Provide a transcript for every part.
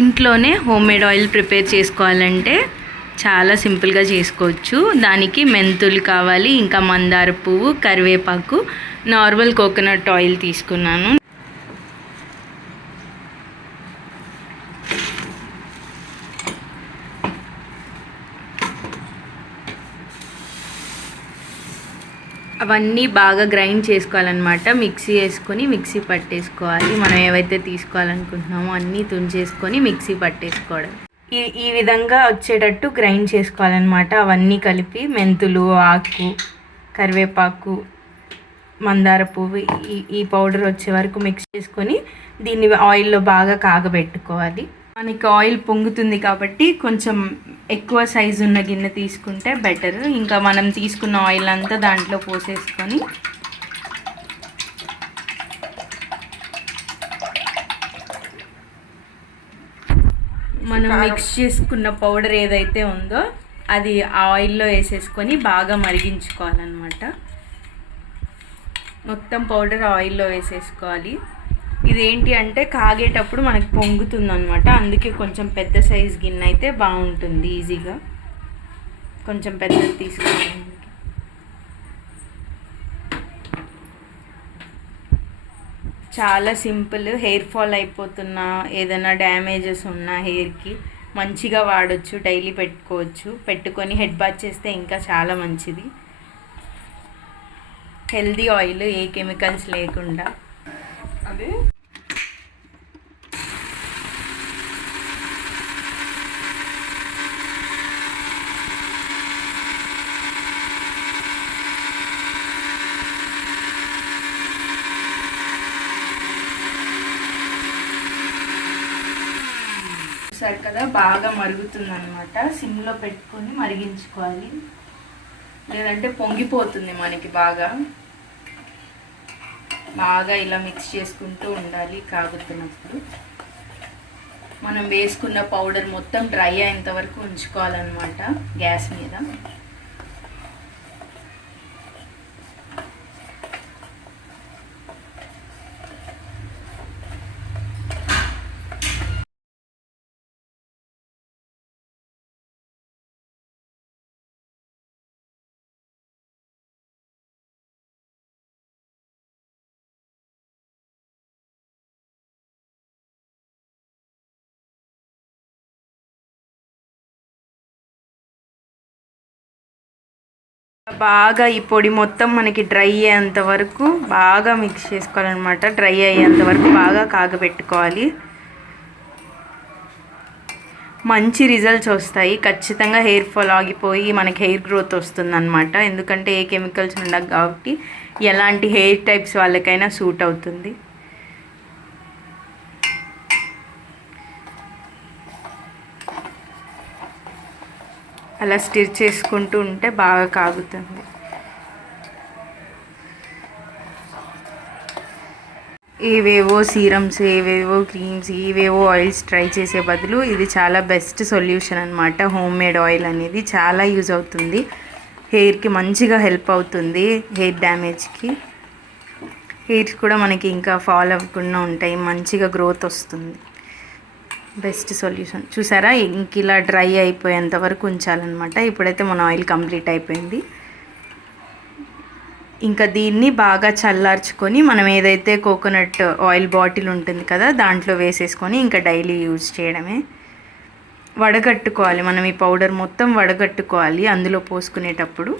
ఇంట్లోనే homemade oil prepare చేసుకోవాలంటే చాలా సింపుల్గా చేసుకోవచ్చు. దానికి మెంతులు కావాలి, ఇంకా మందార పువ్వు, కరివేపాకు, నార్మల్ కోకోనట్ ఆయిల్ తీసుకున్నాను. అవన్నీ బాగా గ్రైండ్ చేసుకోవాలన్నమాట. మిక్సీ వేసుకొని మిక్సీ పట్టేసుకోవాలి. మనం ఏవైతే తీసుకోవాలనుకుంటున్నామో అన్నీ తుంచేసుకొని మిక్సీ పట్టేసుకోవడం. ఈ విధంగా వచ్చేటట్టు గ్రైండ్ చేసుకోవాలన్నమాట. అవన్నీ కలిపి మెంతులు, ఆకు, కరివేపాకు, మందార పువ్వు ఈ పౌడర్ వచ్చే వరకు మిక్స్ చేసుకొని దీన్ని ఆయిల్లో బాగా కాగబెట్టుకోవాలి. మనకి ఆయిల్ పొంగుతుంది కాబట్టి కొంచెం ఎక్కువ సైజు ఉన్న గిన్నె తీసుకుంటే బెటర్. ఇంకా మనం తీసుకున్న ఆయిల్ అంతా దాంట్లో పోసేసుకొని మనం మిక్స్ చేసుకున్న పౌడర్ ఏదైతే ఉందో అది ఆయిల్లో వేసేసుకొని బాగా మరిగించుకోవాలన్నమాట. మొత్తం పౌడర్ ఆయిల్లో వేసేసుకోవాలి. ఇదేంటి అంటే కాగేటప్పుడు మనకు పొంగుతుంది అనమాట. అందుకే కొంచెం పెద్ద సైజ్ గిన్నె అయితే బాగుంటుంది. ఈజీగా కొంచెం పెద్దది తీసుకోవాలి. చాలా సింపుల్. హెయిర్ ఫాల్ అయిపోతున్నా, ఏదైనా డ్యామేజెస్ ఉన్నా హెయిర్కి మంచిగా వాడచ్చు. డైలీ పెట్టుకోవచ్చు. పెట్టుకొని హెడ్ బాత్ చేస్తే ఇంకా చాలా మంచిది. హెల్దీ ఆయిల్, ఏ కెమికల్స్ లేకుండా. అదే సరే కదా, బాగా మరుగుతుంది అనమాట. సిమ్లో పెట్టుకొని మరిగించుకోవాలి, లేదంటే పొంగిపోతుంది మనకి. బాగా ఇలా మిక్స్ చేసుకుంటూ ఉండాలి కాగుతున్నప్పుడు. మనం వేసుకున్న పౌడర్ మొత్తం డ్రై అయ్యేంత వరకు ఉంచుకోవాలన్నమాట గ్యాస్ మీద. బాగా ఈ పొడి మొత్తం మనకి డ్రై అయ్యేంత వరకు బాగా మిక్స్ చేసుకోవాలన్నమాట. డ్రై అయ్యేంత వరకు బాగా కాగబెట్టుకోవాలి. మంచి రిజల్ట్స్ వస్తాయి ఖచ్చితంగా. హెయిర్ ఫాల్ ఆగిపోయి మనకి హెయిర్ గ్రోత్ వస్తుందన్నమాట. ఎందుకంటే ఏ కెమికల్స్ ఉండవు కాబట్టి ఎలాంటి హెయిర్ టైప్స్ వాళ్ళకైనా సూట్ అవుతుంది. అలా స్టిర్ చేసుకుంటూ ఉంటే బాగా కాగుతుంది. ఏవేవో సీరమ్స్, ఏవేవో క్రీమ్స్, ఏవేవో ఆయిల్స్ ట్రై చేసే బదులు ఇది చాలా బెస్ట్ సొల్యూషన్ అనమాట. హోమ్ మేడ్ ఆయిల్ అనేది చాలా యూజ్ అవుతుంది. హెయిర్కి మంచిగా హెల్ప్ అవుతుంది. హెయిర్ డ్యామేజ్కి హెయిర్స్ కూడా మనకి ఇంకా ఫాల్ అవ్వకుండా ఉంటాయి. మంచిగా గ్రోత్ వస్తుంది. Best solution. చూసారా, ఇంక ఇలా డ్రై అయిపోయేంత వరకు ఉంచాలన్నమాట. ఇప్పుడైతే మన ఆయిల్ కంప్లీట్ అయిపోయింది. ఇంకా దీన్ని బాగా చల్లార్చుకొని మనం ఏదైతే కోకోనట్ ఆయిల్ బాటిల్ ఉంటుంది కదా దాంట్లో వేసేసుకొని ఇంకా డైలీ యూజ్ చేయడమే. వడగట్టుకోవాలి. మనం ఈ పౌడర్ మొత్తం వడగట్టుకోవాలి అందులో పోసుకునేటప్పుడు.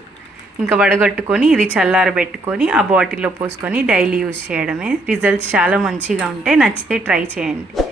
ఇంకా వడగట్టుకొని ఇది చల్లారబెట్టుకొని ఆ బాటిల్లో పోసుకొని డైలీ యూజ్ చేయడమే. రిజల్ట్స్ చాలా మంచిగా ఉంటాయి. నచ్చితే ట్రై చేయండి.